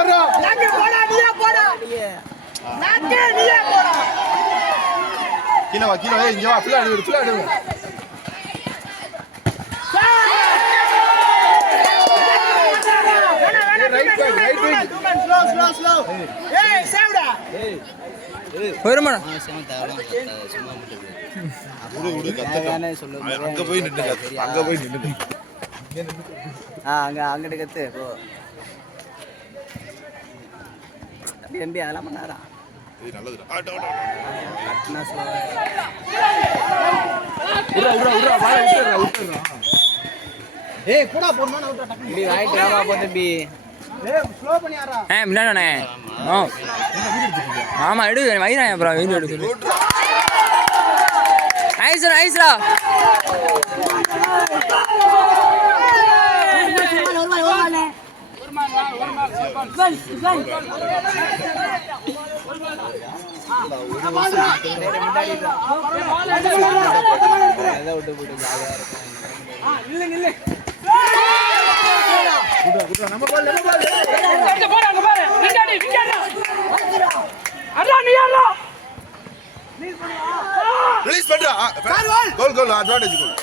பாரு நாக்கு போடா நீயே போடா நாக்கு நீயே போடா கீழ வா இங்க வா ஃபுல்லா எடு ரைட் ஸ்லோ ஏய் சேவ்டா வருமா சும்மா தேவலாம் சும்மா உடு கத்து சொல்லுங்க அங்க போய் நின்னு அங்கிட்டு கத்து போ தம்பி அதெல்லாம் பண்ணாரா இது நல்லதுடா கட்டினா ஏய் கூடா போறமா நான் விட்டா தம்பி வாங்கிட்டு வாமா போ தம்பி ஸ்லோ பண்ணியாரா முன்னாடி ஆமா எடு வைரா அப்புறம் வீடியோ எடுத்து ஐஸ்ரா ரிலீஸ் பண்றா கோல் அட்வான்டேஜ் கோல்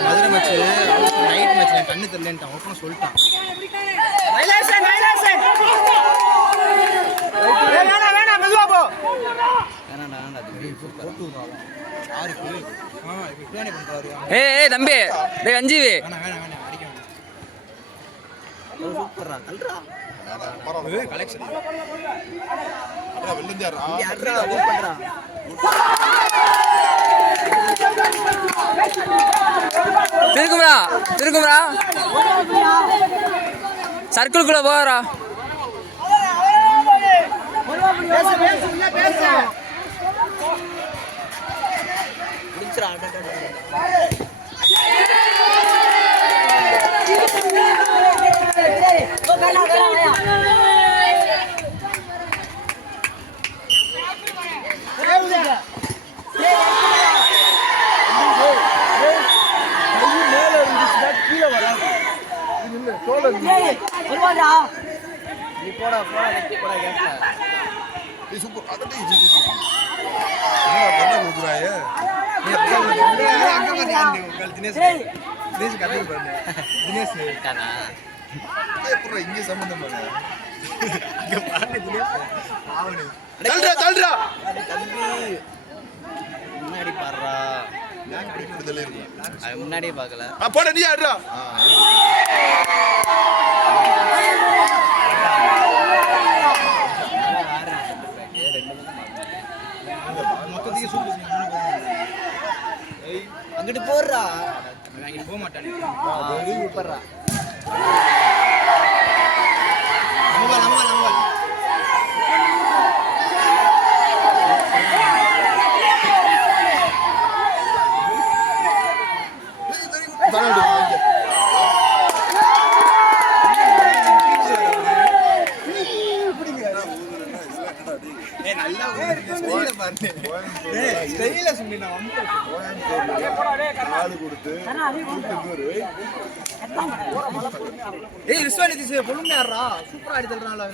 மதுரை மேட்ச் நைட் மேட்ச் கண்ணு தெரியலன்ட்டான் ஓப்பனா சொல்லிட்டான் வேணாம் மெதுவா போ ஏய் தம்பி டேய் அஞ்சிவி சூப்பர்ரா கல்றா கலெக்ஷன் அட வெள்ளந்தியாரா யாரா பண்றா திருக்கும்ரா சர்க்கிள்குள்ள போறா நீ போடா கேட்டா ஏய் சூப்பர் அடடே என்ன குடுக்குறாயே நீ அங்க வந்து ஆண்டி உங்கள் தினேஷ் கதை பாரு தினேஷ் தானா ஏய் இங்க சம்பந்தம் பாரு இங்க பாரு தினேஷ் ஆவணி தள்ளுடா தம்பி முன்னாடி பாறா நான் அடிக்கிறதுல இருக்கு அது முன்னாடியே பார்க்கல போடா நீ ஆடுடா அங்கிட்டு போடுறா அங்கிட்டு போக மாட்டானே சூப்பர்ரா நம்ம பொண்ணுமையாடுறா சூப்பரா அடித்தல்றான்ல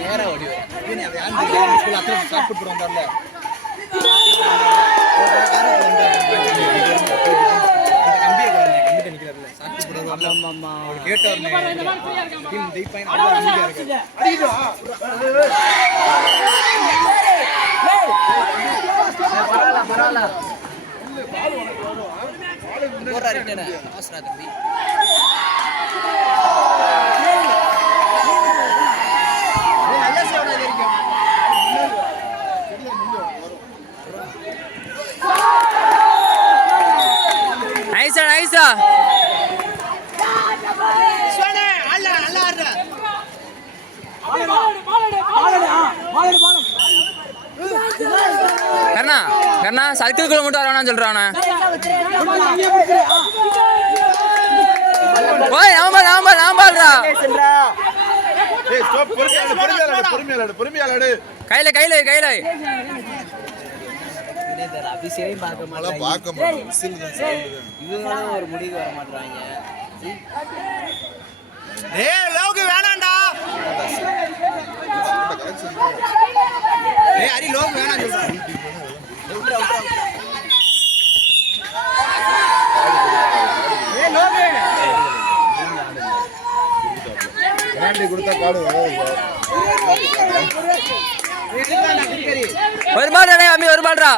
நேரம் ஓடி வந்தார்ல சர்க்கிள்குள்ள மட்டும் வரவேணாம்னு சொல்றானே. ஓய் நாம்பால்ரா. ஏய் ஸ்டாப், பொறுமையாளடு. கையில அபிஷேகம் பார்க்க அதெல்லாம் மாட்டாங்க. பார்க்க மாட்டோம். விசில் தான் சொல்லுங்க. இவங்களும் ஒரு முடிவுக்கு வர மாட்டாங்க. ஏய் லோகு வேணாம்டா. ஏய் அரி லோகு வேணாம் சொல்றேன். ஏய் லோகு வேண்டி கொடுத்தா காடு வராது. ஒரு பால் டேய் அம்மி, ஒரு பால்ரா.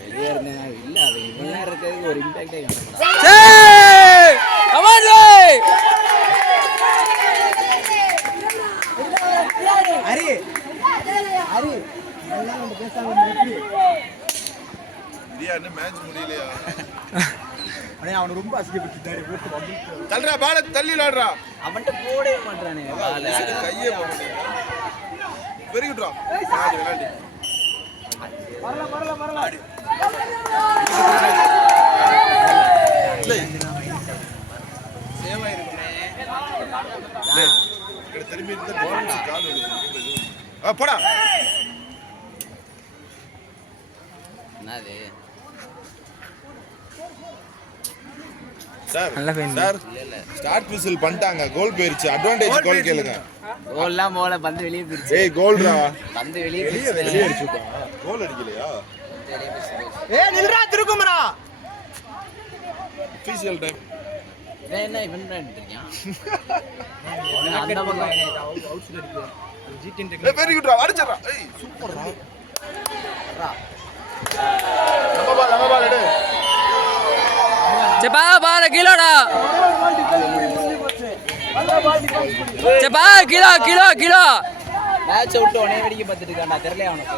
வெளியே இருந்தேன் இல்ல அது இவெல்லாம் இருக்கிறதுக்கு ஒரு இம்பாக்டே காணப்படாது. ஏய் கமான் டேய். அரி இந்தியா இன்னும் மேட்ச் முடியலையா? அண்ணே அவன ரொம்ப அசிங்கப்பட்டுட்டாரு. தள்ளுடா, பால தள்ளி விளையாடுறா. அவன்கிட்ட போடவே மாட்டானே பால். கையே போடு. வெரி குட்ரா. விளையாடு. சேவா இருக்குமே. திரும்பி இந்த பால் கால் வருது. போடா. என்னது சார் நல்ல ஃபைன். சார் ஸ்டார்ட் விசில் பண்ணிட்டாங்க. கோல் போயிருச்சு. அட்வான்டேஜ் கோல் கேளுங்க. கோல்லாம் போல பந்து வெளியே போயிருச்சு. ஏய் கோல்ரா. பந்து வெளியே வெளியே போயிருச்சு. அடிச்சுட்டா. கோல் அடிக்கலையா? ஏய் நில்றா திருக்குமரா. Official time. இவன் என்ன இவன் பண்ணிட்டு இருக்கான்? அந்த பக்கம் ஏய் வெரி குட்ரா. அடிச்சறா. ஏய் சூப்பர்ரா. நம்ம பால் எடு. செப்பா பால கீழடா. செப்பா கீழோ. மேட்ச் விட்டு உடனே வெடிக்க பார்த்துட்டு இருக்கான்டா. தெரியல அவனுக்கு.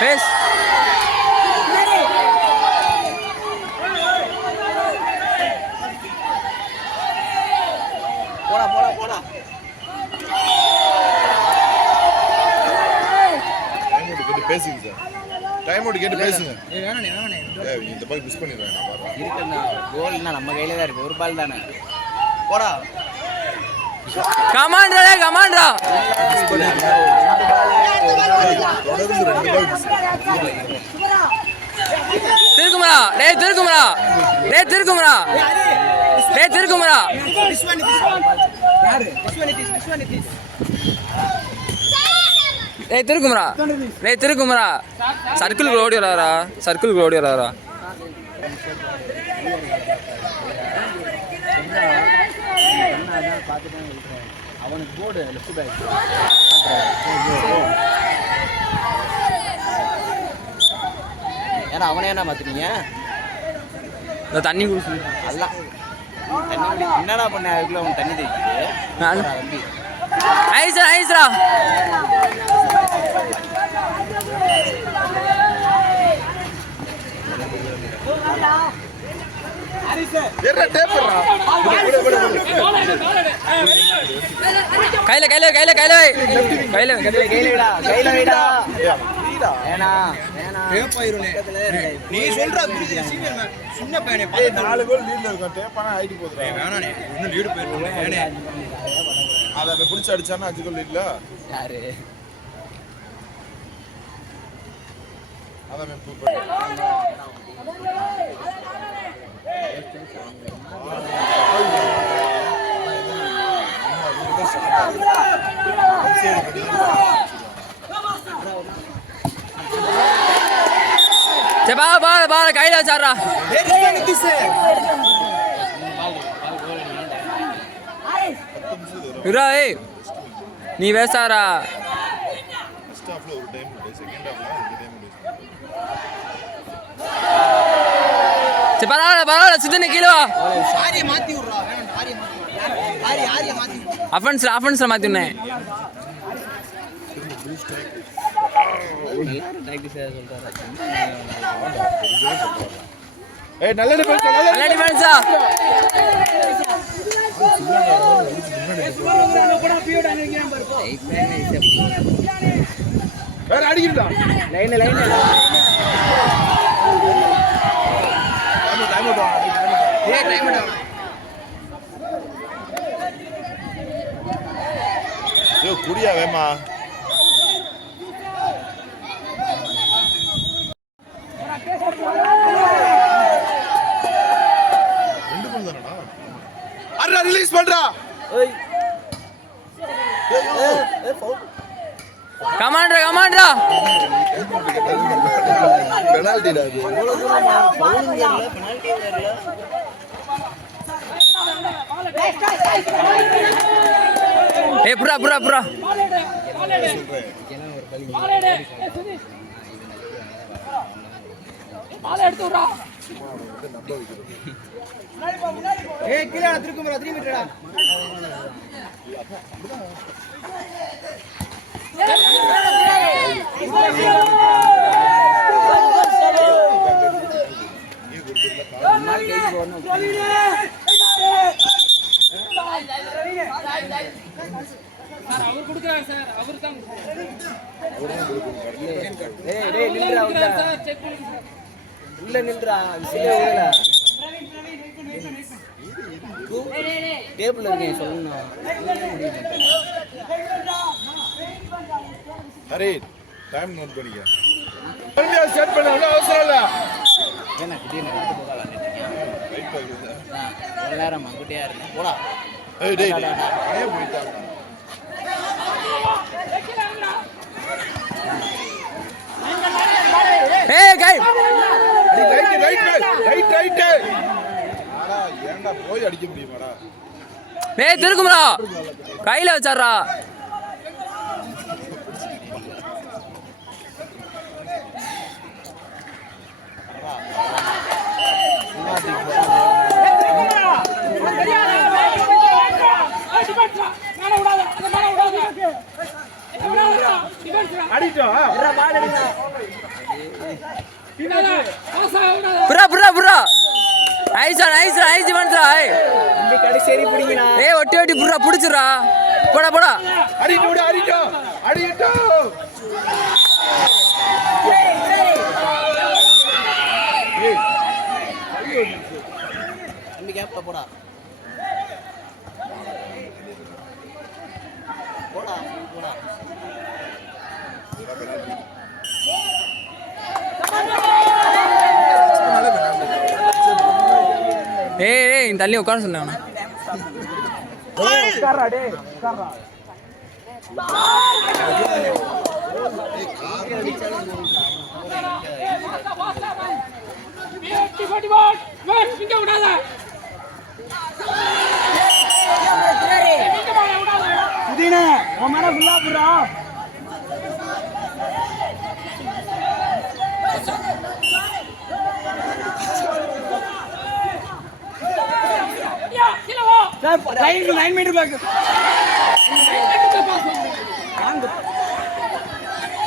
பேஸ். போடா. டைம் அவுட் கேட்டு பேசுங்க சார். டைம் அவுட் கேட்டு பேசுங்க. ஏய் வேணானே. ஏய் இந்த பால் மிஸ் பண்ணிடுறேன் நான் பாறேன். இருக்குண்ணா. கோல்னா நம்ம கையில தான் இருக்கு. ஒரு பால் தானே. போடா. கமான்டா. தொடர்ந்து 2 பால் மிஸ். திருக்குமரா. டேய் திருக்குமரா. யாரு? விஸ்வநிதிஷ். டேய் திருக்குமரா. சர்க்கிள்குள்ள ஓடி வராரா. அவனுக்கு போர்டு லெஃப்ட் பேக். ஏன்னா அவனே என்ன மாத்துனீங்க? இந்த தண்ணி குடிச்சு. அல்ல தண்ணி என்னடா பண்ண? அதுக்குள்ள அவன் தண்ணி தேய்க்குது. தம்பி ஐஸ்ரா. ஏறா டேப்ரா. கையில வைடா. வேணா டேப்பாயிருனே. நீ சொல்ற சீனியர் மேன் சின்ன பையனே. ஏய் 4 கோல் லீட்ல இருக்கான். டேப்பானா ஆயிட்டு போகுதுடா. வேணானே. இன்னும் லீடு போயிடுனே. வேணே. அத அவ புடிச்சு அடிச்சானா 5 கோல் லீட்ல. யாரு? அத அவ செப்பா பால கையில வச்சாரா. நீ வேசாரா. ஃபர்ஸ்ட் ஹாஃப்ல ஒரு டைம் செகண்ட் ஹாஃப்ல ஒரு டைம். சரி பரவாயில்ல சித்தனை கீழே வா. ஆரிய மாத்தி விடுறா. வேணாம் ஆரிய மாத்தி. அஃபென்ஸ்ல மாத்தி விடுனே. ஏய் நல்ல டிஃபென்ஸா. வேற அடிக்கிறா லைன் லைன் டைம் அவுட் ஏ டைம் அவுட் ஏ குடியா வேமா ரெண்டு பண்ணு தானடா அரை ரிலீஸ் பண்றா ஏய் ஏ ஃபவுல் கமாண்டரா பெனால்டிடா அது ஃபவுல் இல்ல பெனால்டி இல்ல ஏய் புரா ஏய் கீழ திருக்கும்ரா 3 மீட்டர்டா அவர் கொடுக்குறாரு சார் அவர் தான் டேய் நில்றா உள்ள நில்றா விசிலே ஓடல டேபிள்ல இருக்கேன் சொல்லுங்க அரே டைம் நோட் பண்ணிக்க மறுபடியும் செட் பண்ண ஒன்றும் அவசரம் இல்லை ஏன்னா திடீர்னு வெயிட் பண்ணுங்க எல்லாரும் குட்டியா இருந்தேன் போடா ஏய் டேய் ஏன் போயிட்டாங்க ஏய் கை ரைட் ஆடா ஏன்டா போய் அடிக்க முடியுமாடா ஏய் திருக்கும்ரா கையில வச்சாரா புரா ஐஸ் வந்துடா இந்த கடை சரி பிடிங்கடா ஏய் ஒட்டி புரா புடிச்சுடா போடா அடிட்டோ தம்பி கேப்ல போடா ஏய் இந்த தள்ளி உட்கார சொல்ல லைன் மீட்டர் பிளாக்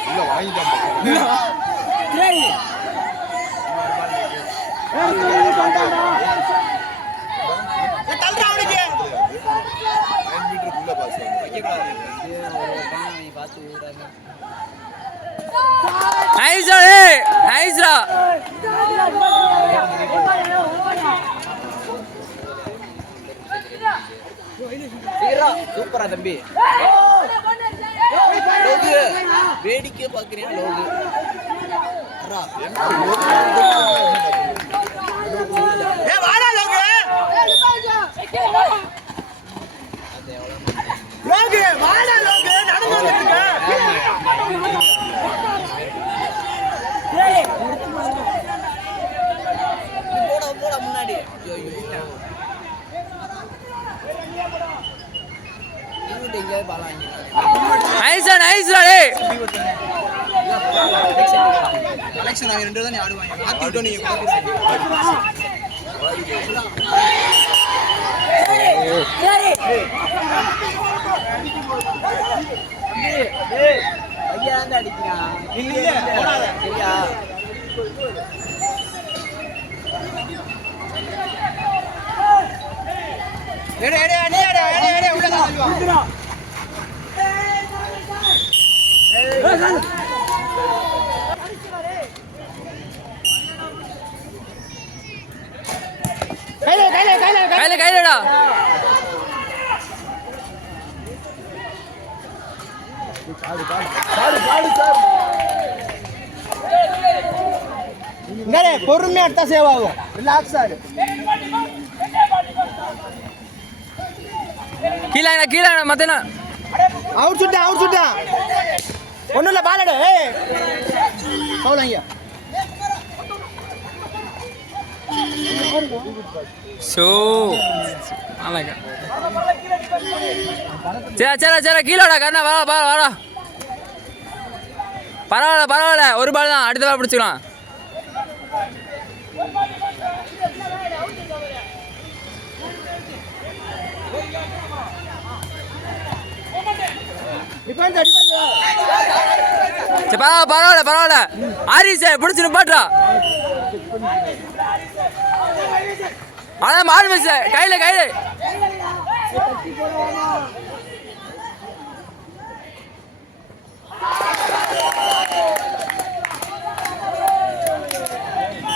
இல்ல வாங்கிட்டான் சரி மீட்டருக்குள்ள பாஸ் ஐஸ்ரா சூப்பரா தம்பி வேடிக்கை பாக்குறியா லோகு போட முன்னாடி ஐஸ்ரா டேய் கலெக்ஷன் அவங்க ரெண்டு தான் ஆடுவாங்க மாத்தி விட்டோம் நீங்க ஐயா தான் அடிக்கிறான் இல்ல சரியா கையில கையிலடா. பொறுமையா எடுத்தா சேவ் ஆகும். ரிலாக்ஸ் ஆடு. கீழே கீழே மத்தனா அவுட் சுட்டா ஒண்ணும் இல்ல பால் எடு. ஏய் பவுல் ஐயா. சோ அழகா. சரி கீழடா கண்ணா. வாடா பரவாயில்ல ஒரு பால் தான், அடுத்த பால் பிடிச்சிக்கலாம். பரவாயில்ல ஆரிஸ் பிடிச்சு நிப்பாட்றா. அதான் மாடு மிஸ் கையில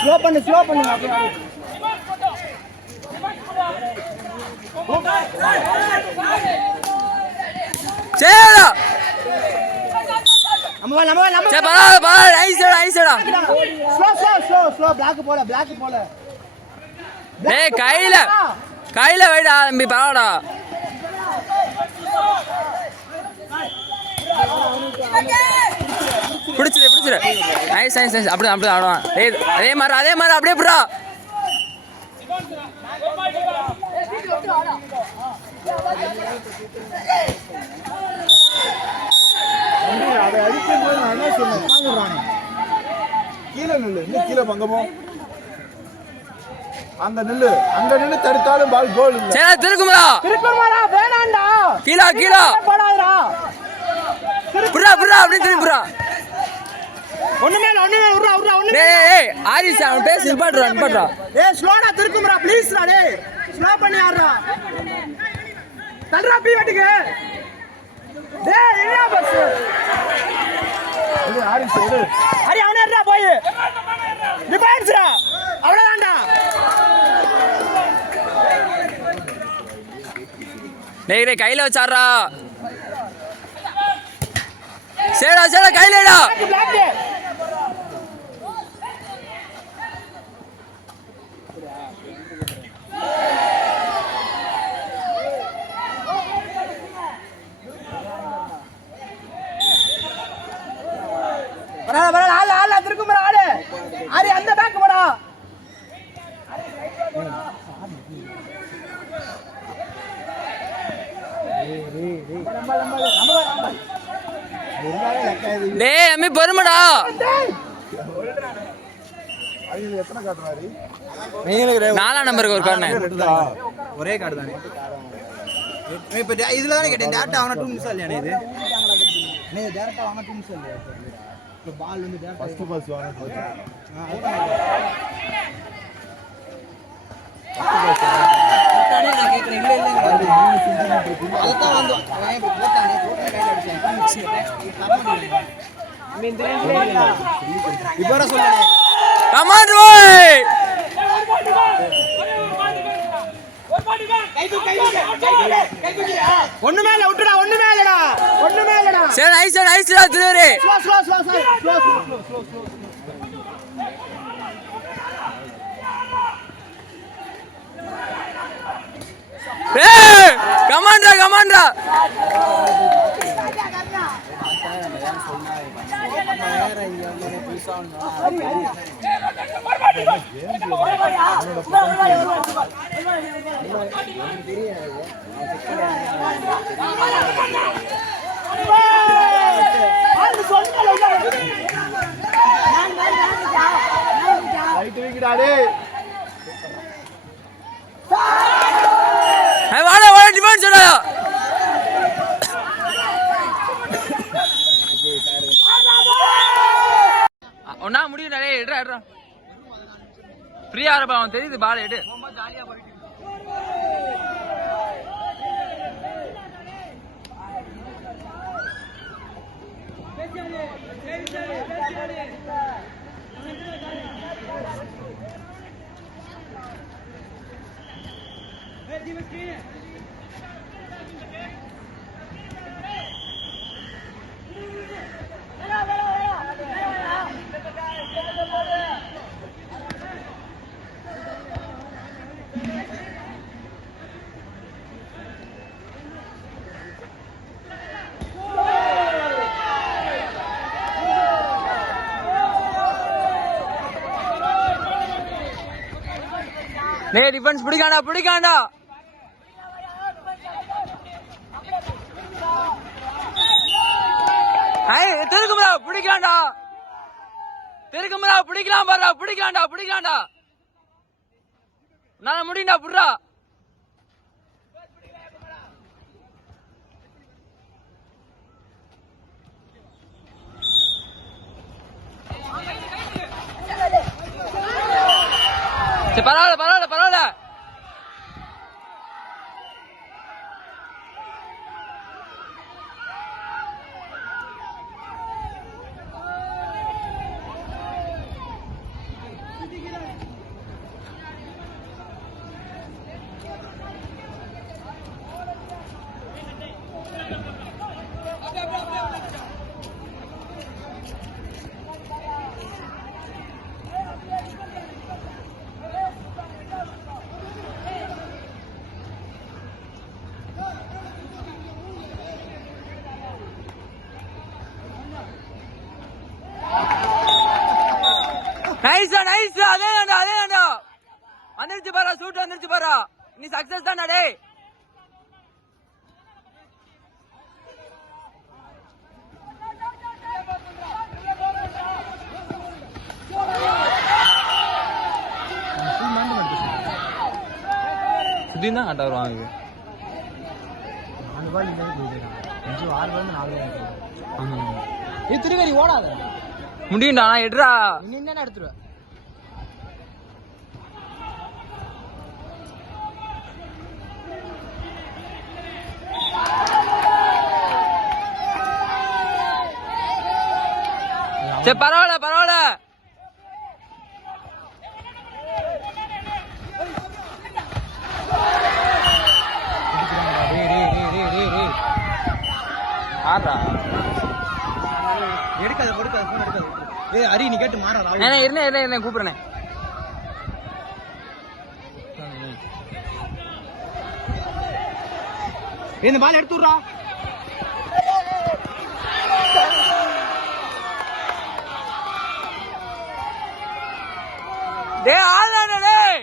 ஸ்லோ பண்ணு சரிடா. நம்ம சரி பரவாயில்ல ஐஸ்டா. ஸ்லோ பிளாக் போல. டேய் கையில வைடா தம்பி. பரவாடா. பிடிச்சிரு. நைஸ் அப்படியே ஆடுவான். அதே மாதிரி அப்படியே புறா. கீழே பங்கமோ அங்க நில்லு தடுத்தாலும் பால் கோல் இல்ல. சரி திருக்குமரா வேணாம்டா. கீழே போடாதடா. புறா அப்படி திரும்புறா. ஒண்ணுமே உர்றா. டேய் ஆரிஸ் அவன் பேசி நிப்பாட்றா. ஏய் ஸ்லோடா திருக்குமரா ப்ளீஸ்டா. டேய் ஸ்லோ பண்ணி ஆடுறா. தள்ளுறா பீ வெட்டுக்கு. டேய் என்ன பஸ். ஆரிஸ் அரி அவனே ஏறா போய். டிஃபென்ஸ்டா. அவ்வளவுதான்டா. டேய் கையில வச்சாரா. சேடா கையிலடா. பரவாயில்ல ஆள திருக்குமரா ஆடு. அரி அந்த பேக் போடா. டேய் அம்மி பொறுமடா. எத்தனை காட்டுறாரு? 4ஆம் நம்பருக்கு ஒரு கார்டு. ஒரே கார்டு தானே. இப்ப இதுல தானே கேட்டேன். டேரக்டா அவன 2 நிமிஷம் இல்லையா இது? நீ டேரக்டா அவன 2 நிமிஷம் இல்லையா? இப்ப பால் வந்து டேரக்டா ஃபர்ஸ்ட் வாங்க. நான் கேக்குறேன் இல்ல அதத்தான் வந்து போட்டானே கையில அடிச்சேன். இப்ப சொல்லுங்க. கமான் ரோய். ஒண்ணுமே இல்லடா. சரி நைஸ்டா திருவரே. ஸ்லோ. ஏய் கமான்டா. வாடா டிஃபென்ஸ் சொல்லு. ஒன்னா முடியும். டேய் எடுறா ஃப்ரீயா இருப்பா. அவன் தெரியுது பால் எடு. டேய் டிஃபென்ஸ் பிடிக்காண்டா திருக்குமரா பிடிக்கலாம் பாரா பிடிக்காண்டா நான் முடியும்டா புடுறா சரி பரவாயில்ல நைஸ் அதே வந்துருச்சு பாரா சூட் வந்துருச்சு பாரா நீ சக்சஸ் தான் டே சுத்தின் தான் கட்ட வருவாங்க 4 பால் 6 பால் 4 திருக்கறி ஓடாத முடியும்டா நான் எடுறா நீ தானே எடுத்துருவ சரி பரவாயில்ல ஆறா எடுக்காத போன் எடுக்காத ஏய் ஹரி நீ கேட்டு மாறா இருந்தே கூப்பிடுறேன் இந்த பால் எடுத்து விடுறா டேய் ஆளானே டேய்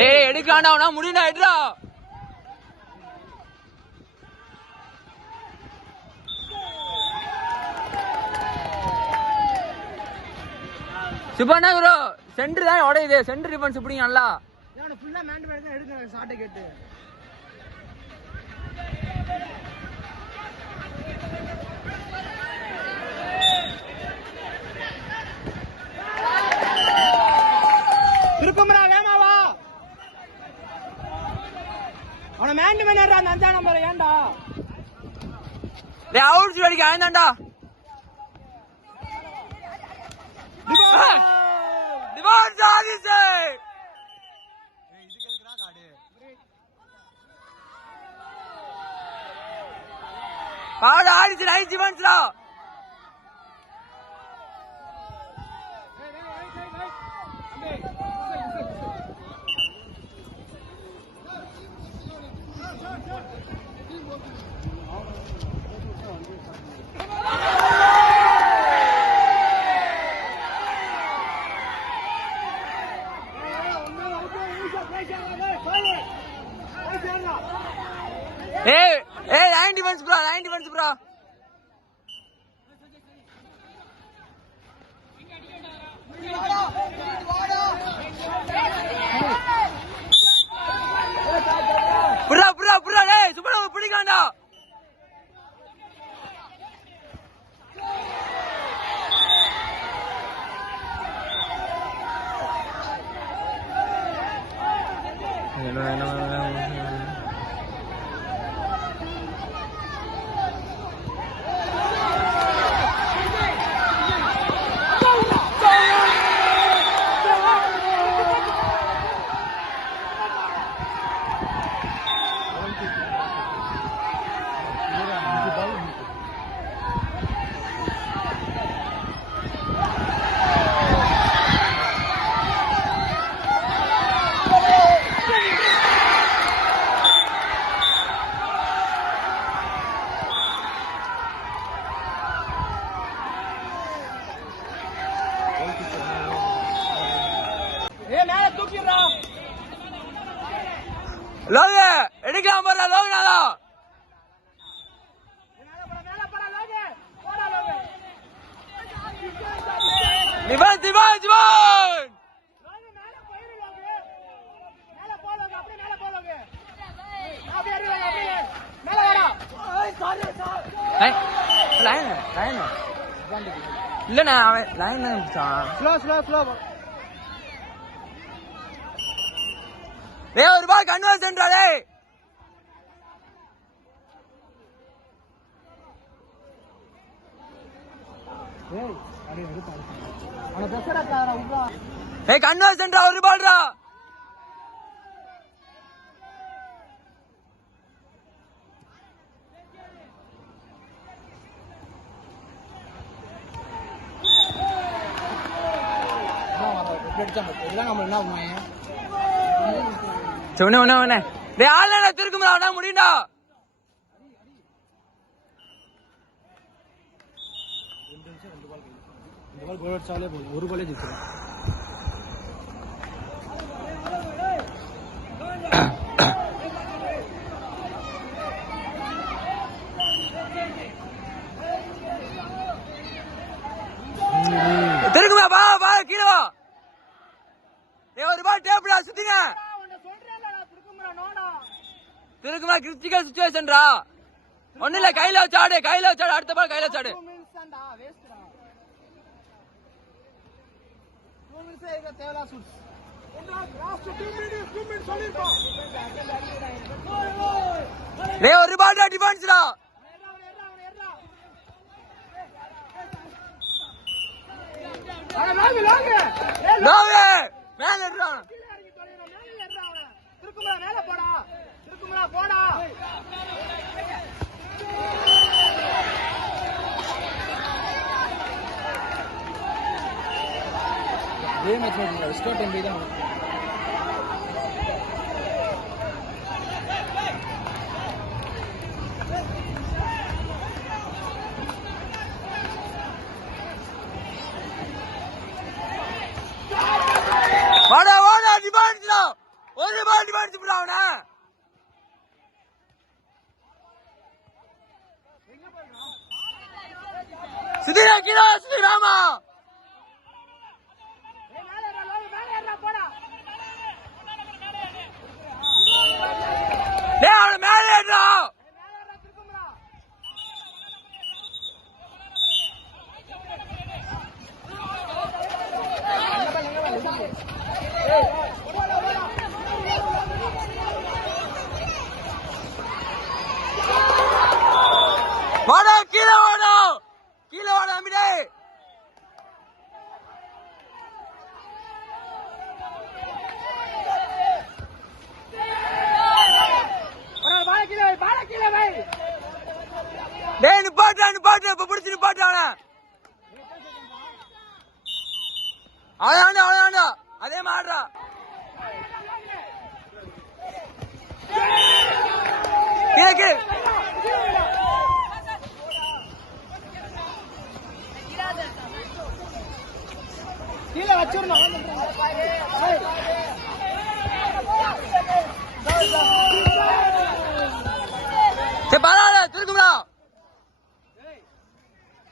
ஏய் எடுக்காண்டா நான் முடியடா எடுடா சுபண்ணா ப்ரோ சென்டர் தான் உடையுது சென்டர் டிஃபென்ஸ் பிடிங்க நல்லா நான் ஃபுல்லா மேண்ட் மேல தான் எடுங்க ஷாட் கேட்டு திருக்குமரா வேமா வா அவன மேண்ட் மேல ஏறா அந்த 5 நம்பர் ஏண்டா டேய் அவுட்ஸ் வெடிக்க ஆயந்தாண்டா டிவான் சாதிஸ் ஏய் இதுக்கு எதுக்குடா காடு பாடு ஆடிச்சு nice டிஃபென்ஸ்டா Hey, 90 runs, bro. 90 runs, bro. Bro. Hey, super. Pudikanda. Logu எடுக்கலாம் போறா லோகுனாதா ஜிவான் ஜிவான் ஜிவான் இல்லண்ணா அவன் லைன் ஒரு பால் கன்வர்ஸ் என்றாலே கன்வர்ஸ் என்றா ஒரு பால்ரா சொன்ன திருக்குமா முடியும்டா ஒரு கோலே ஜெயிச்சிடும் திருக்குமா பா பா கீழே வா ஒரு பால் டேபிளா சுத்திங்க திருக்குமா கிரிட்டிக்கல் சிச்சுவேஷன்ரா ஒண்ணு இல்ல கையில வச்சாடு அடுத்த பால் கையில வச்சாடு ஒரு பால் டிஃபென்ஸ்ரா மேல இருக்கான் போடா வாடா வாடா டிபான்ஸ்டா ஒரு பால் டிபான்ஸ் புறாவனா சுதீரா கிலோ சுதீராமா மேலே ஏறா வாடா கீழே வாடா அம்பிடே டேய் நிப்பாட்டு இப்ப புடிச்சு நிப்பாட்டானே அவன் அதே மாடுறா கேக்கு கீழே வச்சிடணும் சரி பரவாயில்ல திருக்கும்டா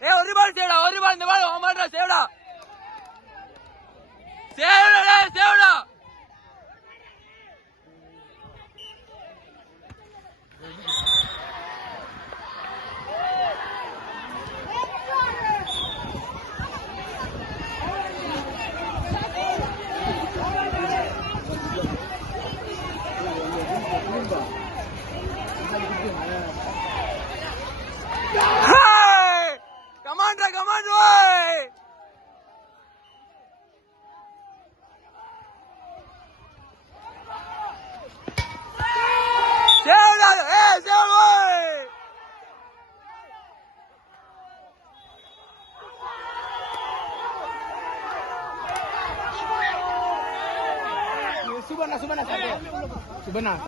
ஒரு பால் சேவடா இந்த பால் அவன் மாட்டா சேவடா சேவடா கமாண்ட் ஓய் சேவடா சேவ் ஓய் சுபண்ணா